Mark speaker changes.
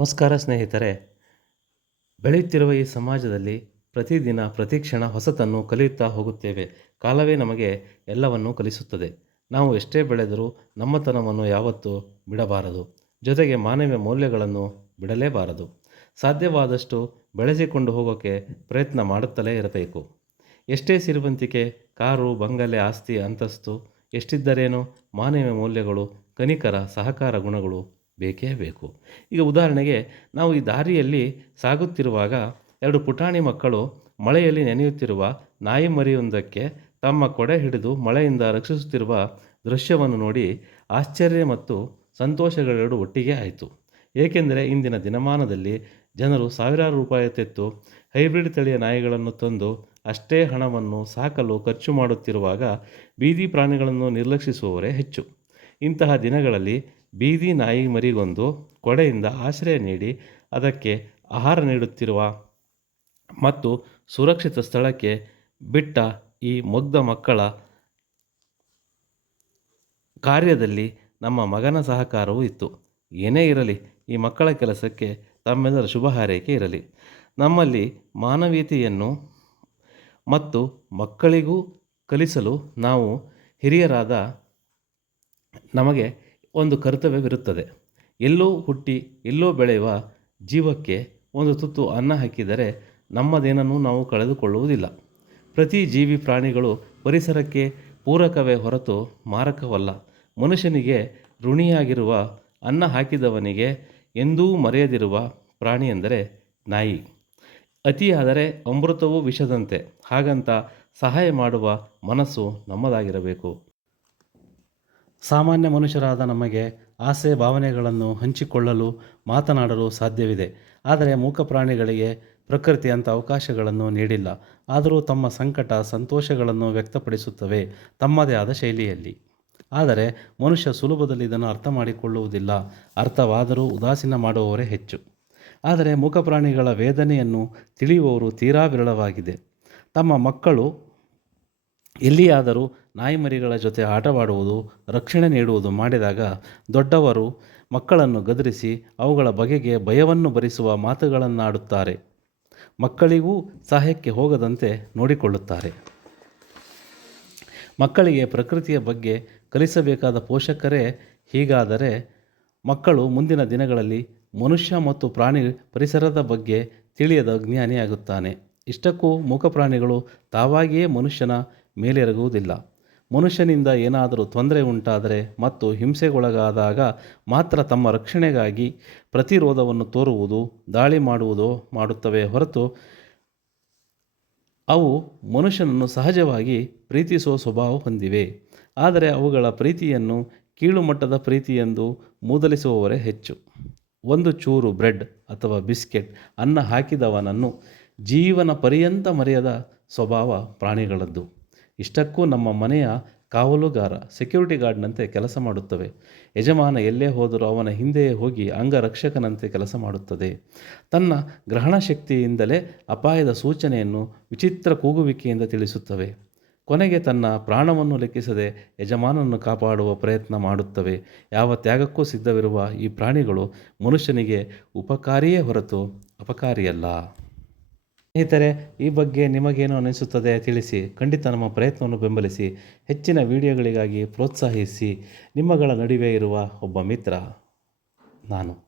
Speaker 1: ನಮಸ್ಕಾರ ಸ್ನೇಹಿತರೆ. ಬೆಳೆಯುತ್ತಿರುವ ಈ ಸಮಾಜದಲ್ಲಿ ಪ್ರತಿದಿನ ಪ್ರತಿಕ್ಷಣ ಹೊಸತನ್ನು ಕಲಿಯುತ್ತಾ ಹೋಗುತ್ತೇವೆ. ಕಾಲವೇ ನಮಗೆ ಎಲ್ಲವನ್ನೂ ಕಲಿಸುತ್ತದೆ. ನಾವು ಎಷ್ಟೇ ಬೆಳೆದರೂ ನಮ್ಮತನವನ್ನು ಯಾವತ್ತೂ ಬಿಡಬಾರದು. ಜೊತೆಗೆ ಮಾನವ ಮೌಲ್ಯಗಳನ್ನು ಬಿಡಲೇಬಾರದು. ಸಾಧ್ಯವಾದಷ್ಟು ಬೆಳೆಸಿಕೊಂಡು ಹೋಗೋಕ್ಕೆ ಪ್ರಯತ್ನ ಮಾಡುತ್ತಲೇ ಇರಬೇಕು. ಎಷ್ಟೇ ಸಿರಿವಂತಿಕೆ, ಕಾರು, ಬಂಗಲೆ, ಆಸ್ತಿ, ಅಂತಸ್ತು, ಎಷ್ಟಿದ್ದರೇನು ಮಾನವ ಮೌಲ್ಯಗಳು, ಕನಿಕರ ಸಹಕಾರ ಗುಣಗಳು ಬೇಕೇ ಬೇಕು. ಈಗ ಉದಾಹರಣೆಗೆ ನಾವು ಈ ದಾರಿಯಲ್ಲಿ ಸಾಗುತ್ತಿರುವಾಗ ಎರಡು ಪುಟಾಣಿ ಮಕ್ಕಳು ಮಳೆಯಲ್ಲಿ ನೆನೆಯುತ್ತಿರುವ ನಾಯಿ ಮರಿಯೊಂದಕ್ಕೆ ತಮ್ಮ ಕೊಡೆ ಹಿಡಿದು ಮಳೆಯಿಂದ ರಕ್ಷಿಸುತ್ತಿರುವ ದೃಶ್ಯವನ್ನು ನೋಡಿ ಆಶ್ಚರ್ಯ ಮತ್ತು ಸಂತೋಷಗಳೆರಡು ಒಟ್ಟಿಗೆ ಆಯಿತು. ಏಕೆಂದರೆ ಇಂದಿನ ದಿನಮಾನದಲ್ಲಿ ಜನರು ಸಾವಿರಾರು ರೂಪಾಯಿ ತೆತ್ತು ಹೈಬ್ರಿಡ್ ತಳಿಯ ನಾಯಿಗಳನ್ನು ತಂದು ಅಷ್ಟೇ ಹಣವನ್ನು ಸಾಕಲು ಖರ್ಚು ಮಾಡುತ್ತಿರುವಾಗ ಬೀದಿ ಪ್ರಾಣಿಗಳನ್ನು ನಿರ್ಲಕ್ಷಿಸುವವರೇ ಹೆಚ್ಚು. ಇಂತಹ ದಿನಗಳಲ್ಲಿ ಬೀದಿ ನಾಯಿ ಮರಿಗೊಂದು ಕೊಡೆಯಿಂದ ಆಶ್ರಯ ನೀಡಿ ಅದಕ್ಕೆ ಆಹಾರ ನೀಡುತ್ತಿರುವ ಮತ್ತು ಸುರಕ್ಷಿತ ಸ್ಥಳಕ್ಕೆ ಬಿಟ್ಟ ಈ ಮುಗ್ಧ ಮಕ್ಕಳ ಕಾರ್ಯದಲ್ಲಿ ನಮ್ಮ ಮಗನ ಸಹಕಾರವೂ ಇತ್ತು. ಏನೇ ಇರಲಿ, ಈ ಮಕ್ಕಳ ಕೆಲಸಕ್ಕೆ ತಮ್ಮೆಲ್ಲರ ಶುಭ ಹಾರೈಕೆ ಇರಲಿ. ನಮ್ಮಲ್ಲಿ ಮಾನವೀಯತೆಯನ್ನು ಮತ್ತು ಮಕ್ಕಳಿಗೂ ಕಲಿಸಲು ನಾವು ಹಿರಿಯರಾದ ನಮಗೆ ಒಂದು ಕರ್ತವ್ಯವಿರುತ್ತದೆ. ಎಲ್ಲೋ ಹುಟ್ಟಿ, ಎಲ್ಲೋ ಬೆಳೆಯುವ ಜೀವಕ್ಕೆ ಒಂದು ತುತ್ತು ಅನ್ನ ಹಾಕಿದರೆ ನಮ್ಮದೇನನ್ನು ನಾವು ಕಳೆದುಕೊಳ್ಳುವುದಿಲ್ಲ. ಪ್ರತಿ ಜೀವಿ ಪ್ರಾಣಿಗಳು ಪರಿಸರಕ್ಕೆ ಪೂರಕವೇ ಹೊರತು ಮಾರಕವಲ್ಲ. ಮನುಷ್ಯನಿಗೆ ಋಣಿಯಾಗಿರುವ ಅನ್ನ ಹಾಕಿದವನಿಗೆ ಎಂದೂ ಮರೆಯದಿರುವ ಪ್ರಾಣಿ ಎಂದರೆ ನಾಯಿ. ಅತಿಯಾದರೆ ಅಮೃತವೂ ವಿಷದಂತೆ. ಹಾಗಂತ ಸಹಾಯ ಮಾಡುವ ಮನಸ್ಸು ನಮ್ಮದಾಗಿರಬೇಕು. ಸಾಮಾನ್ಯ ಮನುಷ್ಯರಾದ ನಮಗೆ ಆಸೆ ಭಾವನೆಗಳನ್ನು ಹಂಚಿಕೊಳ್ಳಲು ಮಾತನಾಡಲು ಸಾಧ್ಯವಿದೆ. ಆದರೆ ಮೂಕ ಪ್ರಾಣಿಗಳಿಗೆ ಪ್ರಕೃತಿ ಅಂತ ಅವಕಾಶಗಳನ್ನು ನೀಡಿಲ್ಲ. ಆದರೂ ತಮ್ಮ ಸಂಕಟ, ಸಂತೋಷಗಳನ್ನು ವ್ಯಕ್ತಪಡಿಸುತ್ತವೆ ತಮ್ಮದೇ ಆದ ಶೈಲಿಯಲ್ಲಿ. ಆದರೆ ಮನುಷ್ಯ ಸುಲಭದಲ್ಲಿ ಇದನ್ನು ಅರ್ಥ ಮಾಡಿಕೊಳ್ಳುವುದಿಲ್ಲ ಅರ್ಥವಾದರೂ ಉದಾಸೀನ ಮಾಡುವವರೇ ಹೆಚ್ಚು. ಆದರೆ ಮೂಕ ಪ್ರಾಣಿಗಳ ವೇದನೆಯನ್ನು ತಿಳಿಯುವವರು ತೀರಾ ವಿರಳವಾಗಿದೆ. ತಮ್ಮ ಮಕ್ಕಳು ಎಲ್ಲಿಯಾದರೂ ನಾಯಿಮರಿಗಳ ಜೊತೆ ಆಟವಾಡುವುದು, ರಕ್ಷಣೆ ನೀಡುವುದು ಮಾಡಿದಾಗ ದೊಡ್ಡವರು ಮಕ್ಕಳನ್ನು ಗದರಿಸಿ ಅವುಗಳ ಬಗೆಗೆ ಭಯವನ್ನು ಭರಿಸುವ ಮಾತುಗಳನ್ನಾಡುತ್ತಾರೆ. ಮಕ್ಕಳಿಗೂ ಸಹಾಯಕ್ಕೆ ಹೋಗದಂತೆ ನೋಡಿಕೊಳ್ಳುತ್ತಾರೆ. ಮಕ್ಕಳಿಗೆ ಪ್ರಕೃತಿಯ ಬಗ್ಗೆ ಕಲಿಸಬೇಕಾದ ಪೋಷಕರೇ, ಹೀಗಾದರೆ ಮಕ್ಕಳು ಮುಂದಿನ ದಿನಗಳಲ್ಲಿ ಮನುಷ್ಯ ಮತ್ತು ಪ್ರಾಣಿ ಪರಿಸರದ ಬಗ್ಗೆ ತಿಳಿಯದ ಜ್ಞಾನಿಯಾಗುತ್ತಾನೆ. ಇಷ್ಟಕ್ಕೂ ಮೂಕ ಪ್ರಾಣಿಗಳು ತಾವಾಗಿಯೇ ಮನುಷ್ಯನ ಮೇಲೆರಗುವುದಿಲ್ಲ. ಮನುಷ್ಯನಿಂದ ಏನಾದರೂ ತೊಂದರೆ ಉಂಟಾದರೆ ಮತ್ತು ಹಿಂಸೆಗೊಳಗಾದಾಗ ಮಾತ್ರ ತಮ್ಮ ರಕ್ಷಣೆಗಾಗಿ ಪ್ರತಿರೋಧವನ್ನು ತೋರುವುದು, ದಾಳಿ ಮಾಡುವುದೋ ಮಾಡುತ್ತವೆ ಹೊರತು ಅವು ಮನುಷ್ಯನನ್ನು ಸಹಜವಾಗಿ ಪ್ರೀತಿಸುವ ಸ್ವಭಾವ ಹೊಂದಿವೆ. ಆದರೆ ಅವುಗಳ ಪ್ರೀತಿಯನ್ನು ಕೀಳುಮಟ್ಟದ ಪ್ರೀತಿಯೆಂದು ಮೂದಲಿಸುವವರೇ ಹೆಚ್ಚು. ಒಂದು ಚೂರು ಬ್ರೆಡ್ ಅಥವಾ ಬಿಸ್ಕೆಟ್, ಅನ್ನ ಹಾಕಿದವನನ್ನು ಜೀವನ ಪರ್ಯಂತ ಮರೆಯದ ಸ್ವಭಾವ ಪ್ರಾಣಿಗಳದ್ದು. ಇಷ್ಟಕ್ಕೂ ನಮ್ಮ ಮನೆಯ ಕಾವಲುಗಾರ ಸೆಕ್ಯೂರಿಟಿ ಗಾರ್ಡ್ನಂತೆ ಕೆಲಸ ಮಾಡುತ್ತವೆ. ಯಜಮಾನ ಎಲ್ಲೇ ಹೋದರೂ ಅವನ ಹಿಂದೆಯೇ ಹೋಗಿ ಅಂಗರಕ್ಷಕನಂತೆ ಕೆಲಸ ಮಾಡುತ್ತದೆ. ತನ್ನ ಗ್ರಹಣ ಶಕ್ತಿಯಿಂದಲೇ ಅಪಾಯದ ಸೂಚನೆಯನ್ನು ವಿಚಿತ್ರ ಕೂಗುವಿಕೆಯಿಂದ ತಿಳಿಸುತ್ತವೆ. ಕೊನೆಗೆ ತನ್ನ ಪ್ರಾಣವನ್ನು ಲೆಕ್ಕಿಸದೆ ಯಜಮಾನನ್ನು ಕಾಪಾಡುವ ಪ್ರಯತ್ನ ಮಾಡುತ್ತವೆ. ಯಾವ ತ್ಯಾಗಕ್ಕೂ ಸಿದ್ಧವಿರುವ ಈ ಪ್ರಾಣಿಗಳು ಮನುಷ್ಯನಿಗೆ ಉಪಕಾರಿಯೇ ಹೊರತು ಅಪಕಾರಿಯಲ್ಲ. ಸ್ನೇಹಿತರೆ, ಈ ಬಗ್ಗೆ ನಿಮಗೇನು ಅನಿಸುತ್ತದೆ ತಿಳಿಸಿ, ಖಂಡಿತ ನಮ್ಮ ಪ್ರಯತ್ನವನ್ನು ಬೆಂಬಲಿಸಿ, ಹೆಚ್ಚಿನ ವಿಡಿಯೋಗಳಿಗಾಗಿ ಪ್ರೋತ್ಸಾಹಿಸಿ, ನಿಮ್ಮಗಳ ನಡುವೆ ಇರುವ ಒಬ್ಬ ಮಿತ್ರ ನಾನು.